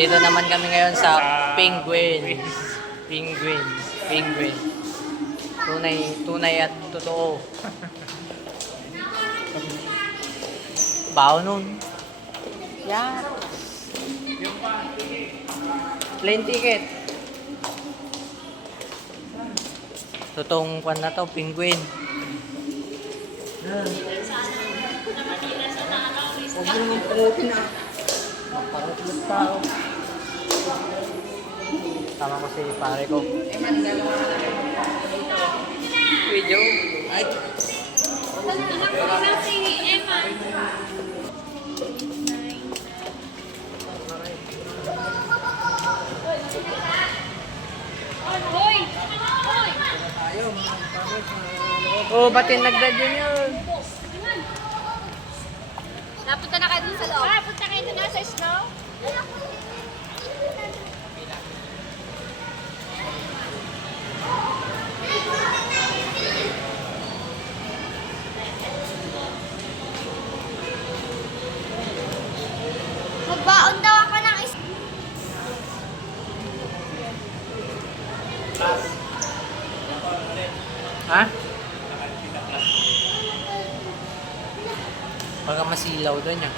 Nandito naman kami ngayon sa Penguins. Penguins. Tunay at totoo. Bao nun. Yan. Plane ticket. Totoong kwan na to, penguin. Huwag mo nang pangutin na. Pangutin tao. Tama ko si pare ko. Video. Ay. Oh, ba't yung nag-graduate yun? Napunta na kayo dun sa loob? Punta kayo dun sa snow? Magbaon daw ako ng Ha? Baka masilaw doon yan.